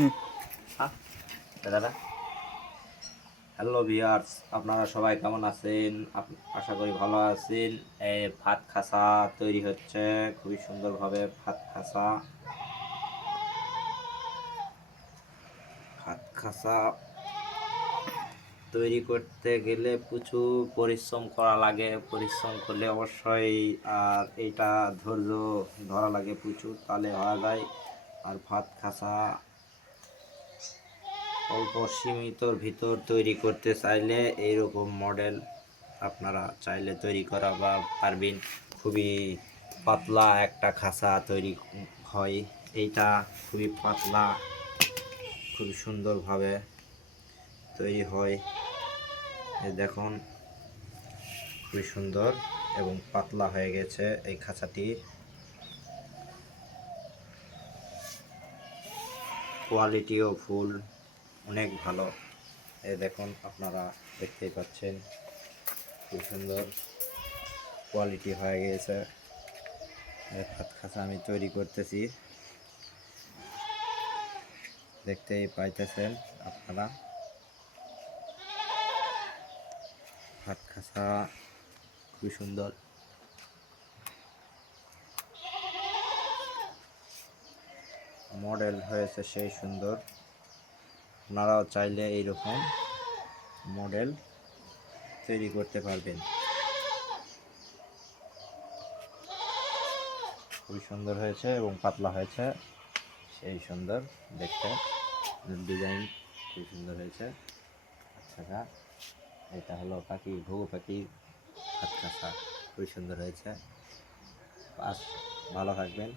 হ্যাঁ দাদা। Hello viewers, আপনারা সবাই কেমন আছেন? আশা করি ভালো আছেন। এই ভাত খাসা তৈরি হচ্ছে, খুবই সুন্দরভাবে ভাত খাসা। ভাত খাসা তৈরি করতে গেলে প্রচুর পরিশ্রম করা লাগে। পরিশ্রম করলে অবশ্যই আর এইটা ধৈর্য ধরা লাগে প্রচুর, তাহলে হওয়া যায়। আর ভাত খাসা অল্প সীমিতর ভিতর তৈরি করতে চাইলে এইরকম মডেল আপনারা চাইলে তৈরি করা বা পারবেন। খুবই পাতলা একটা খাসা তৈরি হয়। এইটা খুবই পাতলা, খুবই সুন্দরভাবে তৈরি হয়। এই দেখুন, খুবই সুন্দর এবং পাতলা হয়ে গেছে এই খাঁচাটি। কোয়ালিটিও ফুল অনেক ভালো। এই দেখুন, আপনারা দেখতেই পাচ্ছেন খুব সুন্দর কোয়ালিটি হয়ে গেছে। এই ভাত খাঁচা আমি তৈরি করতেছি, দেখতেই পাইতেছেন আপনারা। ভাত খাঁচা খুবই সুন্দর, মডেল হয়েছে সেই সুন্দর। আপনারাও চাইলে এইরকম মডেল তৈরি করতে পারবেন। খুবই সুন্দর হয়েছে এবং পাতলা হয়েছে সেই সুন্দর দেখতে। ডিজাইন খুব সুন্দর হয়েছে। আচ্ছা, এটা হলো পাখি, ঘুঘু পাখি ভাত খাসা, খুবই সুন্দর হয়েছে। ভালো থাকবেন।